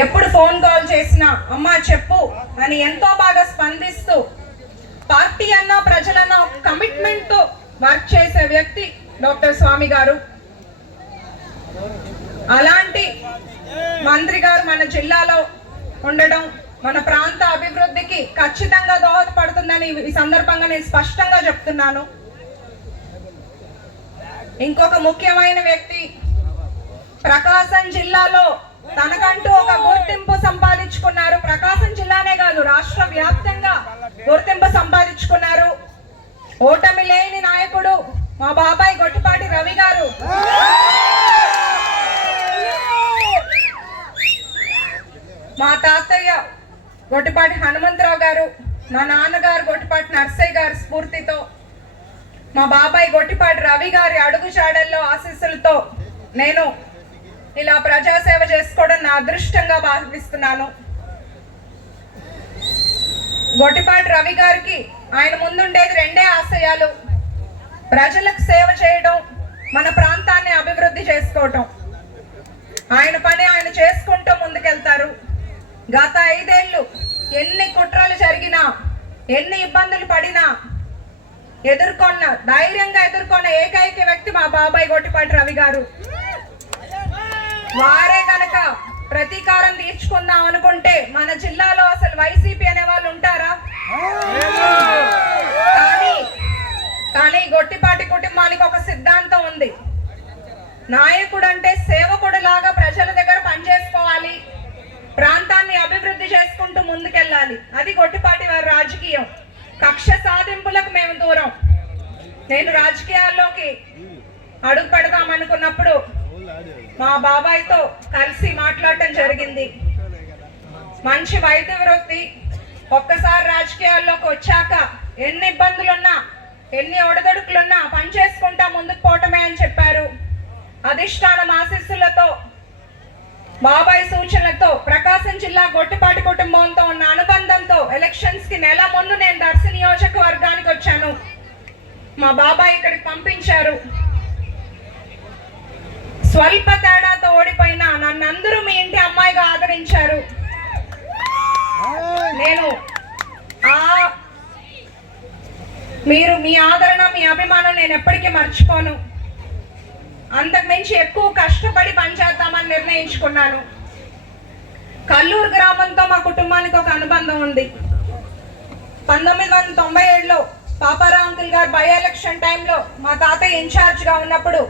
ఎప్పుడు phone call చేసినా అమ్మా చెప్పు అని ఎంతో బాగా స్పందిస్తూ పార్టీ అన్న ప్రజలన్న కమిట్మెంట్తో వర్క్ చేసే వ్యక్తి డాక్టర్ స్వామి గారు. అలాంటి మంత్రి గారు మన జిల్లాలో ఉండడం మన ప్రాంత అభివృద్ధికి ఖచ్చితంగా దోహదపడుతుందని ఈ సందర్భంగా నేను స్పష్టంగా చెప్తున్నాను. ఇంకొక ముఖ్యమైన వ్యక్తి ప్రకాశం జిల్లాలో తనకంటూ ఒక గుర్తింపు సంపాదించుకున్నారు. ప్రకాశం జిల్లానే కాదు రాష్ట్ర వ్యాప్తంగా గుర్తింపు సంపాదించుకున్నారు. ఓటమి లేని నాయకుడు మా బాబాయ్ గొట్టిపాటి రవి గారు. మా తాతయ్య గొట్టిపాటి హనుమంతరావు గారు మా నాన్నగారు గొట్టిపాటి నర్సయ్య గారి స్ఫూర్తితో మా బాబాయ్ గొట్టిపాటి రవి గారి అడుగుజాడల్లో ఆశీస్సులతో నేను ఇలా ప్రజాసేవ చేసుకోవడం నా అదృష్టంగా భావిస్తున్నాను. గొట్టిపాటి రవి గారికి ఆయన ముందుండేది రెండే ఆశయాలు. ప్రజలకు సేవ చేయడం మన ప్రాంతాన్ని అభివృద్ధి చేసుకోవటం. ఆయన పని ఆయన చేసుకుంటూ ముందుకెళ్తారు. గత ఐదేళ్ళు ఎన్ని కుట్రలు జరిగినా ఎన్ని ఇబ్బందులు పడినా ఎదుర్కొన్న ధైర్యంగా ఎదుర్కొన్న ఏకైక వ్యక్తి మా బాబాయ్ గొట్టిపాటి రవి గారు. వారే కనుక ప్రతీకారం తీర్చుకుందాం అనుకుంటే మన జిల్లాలో అసలు వైసీపీ అనే వాళ్ళు ఉంటారా? కానీ కానీ గొట్టిపాటి కుటుంబానికి ఒక సిద్ధాంతం ఉంది. నాయకుడు అంటే సేవకుడు లాగా ప్రజల దగ్గర పనిచేసుకోవాలి. ప్రాంతాన్ని అభివృద్ధి చేసుకుంటూ ముందుకెళ్ళాలి. అది గొట్టిపాటి వారి రాజకీయం. కక్ష సాధింపులకు మేము దూరం. నేను రాజకీయాల్లోకి అడుగు పెడదామనుకున్నప్పుడు మా బాబాయ్తో కలిసి మాట్లాడటం జరిగింది. మంచి వైద్య వృత్తి ఒక్కసారి రాజకీయాల్లోకి వచ్చాక ఎన్ని ఇబ్బందులున్నా ఎన్ని ఒడదొడుకులున్నా పని చేసుకుంటా ముందుకు పోవటమే అని చెప్పారు. అధిష్టానం ఆశీస్సులతో బాబాయ్ సూచనలతో ప్రకాశం జిల్లా గొట్టిపాటి కుటుంబంతో ఉన్న అనుబంధంతో ఎలక్షన్స్కి నెల ముందు నేను దర్శి నియోజకవర్గానికి వచ్చాను. మా బాబాయ్ ఇక్కడికి పంపించారు. స్వల్ప తేడాతో ఓడిపోయినా నన్ను అందరూ మీ ఇంటి అమ్మాయిగా ఆదరించారు. నేను ఆ మీరు మీ ఆదరణ మీ అభిమానం నేను ఎప్పటికీ మర్చిపోను. అంతకు మించి ఎక్కువ కష్టపడి పనిచేద్దామని నిర్ణయించుకున్నాను. కల్లూరు గ్రామంతో మా కుటుంబానికి ఒక అనుబంధం ఉంది. పంతొమ్మిది వందల తొంభై ఏడులో పాపారా అంకుల్ గారు బై ఎలక్షన్ టైంలో మా తాతయ్య ఇన్ఛార్జ్గా ఉన్నప్పుడు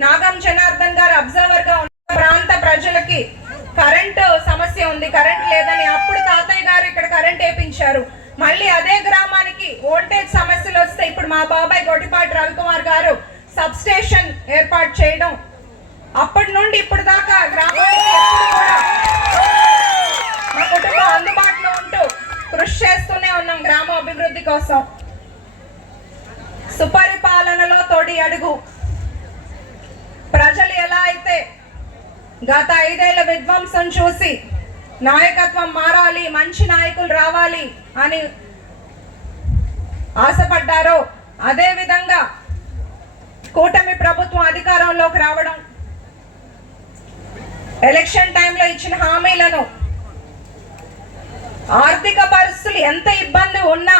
నాగం జనార్దన్ గారు అబ్జర్వర్గా ఉన్న ప్రాంత ప్రజలకి కరెంట్ సమస్య ఉంది కరెంట్ లేదని అప్పుడు తాతయ్య గారు ఇక్కడ కరెంట్ వేపించారు. మళ్ళీ అదే గ్రామానికి ఓల్టేజ్ సమస్యలు వస్తే ఇప్పుడు మా బాబాయ్ గొడిపాటి రవికుమార్ గారు సబ్ స్టేషన్ ఏర్పాటు చేయడం. అప్పటి నుండి ఇప్పుడు దాకా గ్రామానికి కూడా మా కుటుంబం అందుబాటులో ఉంటూ కృషి చేస్తూనే ఉన్నాం గ్రామ అభివృద్ధి కోసం. సుపరిపాలనలో తోడి అడుగు. గత ఐదేళ్ళ విధ్వంసం చూసి నాయకత్వం మారాలి మంచి నాయకులు రావాలి అని ఆశపడ్డారో అదే విధంగా కూటమి ప్రభుత్వం అధికారంలోకి రావడం ఎలక్షన్ టైంలో ఇచ్చిన హామీలను ఆర్థిక పరిస్థితులు ఎంత ఇబ్బంది ఉన్నా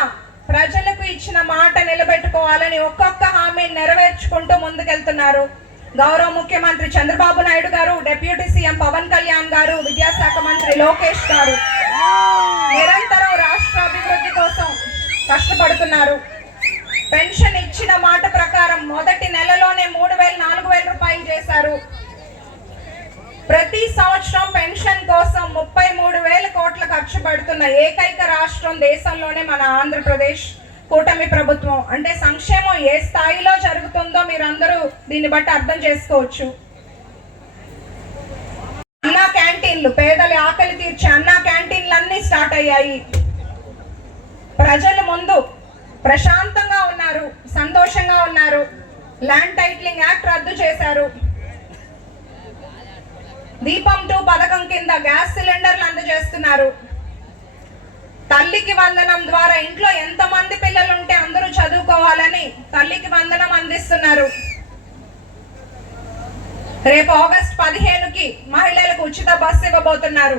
ప్రజలకు ఇచ్చిన మాట నిలబెట్టుకోవాలని ఒక్కొక్క హామీని నెరవేర్చుకుంటూ ముందుకెళ్తున్నారు. గౌరవ ముఖ్యమంత్రి చంద్రబాబు నాయుడు గారు డిప్యూటీ సీఎం పవన్ కళ్యాణ్ గారు విద్యాశాఖ మంత్రి లోకేష్ గారు నిరంతరం రాష్ట్ర అభివృద్ధి కోసం కష్టపడుతున్నారు. పెన్షన్ ఇచ్చిన మాట ప్రకారం మొదటి నెలలోనే మూడు వేల నాలుగు వేల రూపాయలు చేశారు. ప్రతి సంవత్సరం పెన్షన్ కోసం ముప్పై మూడు వేల కోట్ల ఖర్చు పెడుతున్న ఏకైక రాష్ట్రం దేశంలోనే మన ఆంధ్రప్రదేశ్ కూటమి ప్రభుత్వం. అంటే సంక్షేమం ఏ స్థాయిలో జరుగుతుందో మీరందరూ దీన్ని బట్టి అర్థం చేసుకోవచ్చు. అన్నా క్యాంటీన్లు పేదల ఆకలి తీర్చే అన్నా క్యాంటీన్లు అన్నీ స్టార్ట్ అయ్యాయి. ప్రజలు ముందు ప్రశాంతంగా ఉన్నారు సంతోషంగా ఉన్నారు. ల్యాండ్ టైటిలింగ్ యాక్ట్ రద్దు చేశారు. దీపం టూ పథకం కింద గ్యాస్ సిలిండర్లు అందజేస్తున్నారు. తల్లికి వందనం ద్వారా ఇంట్లో ఎంతమంది పిల్లలుంటే పిల్లలు ఉంటే అందరూ చదువుకోవాలని తల్లికి వందనం అందిస్తున్నారు. రేపు ఆగస్ట్ పదిహేనుకి మహిళలకు ఉచిత బస్సు ఇవ్వబోతున్నారు.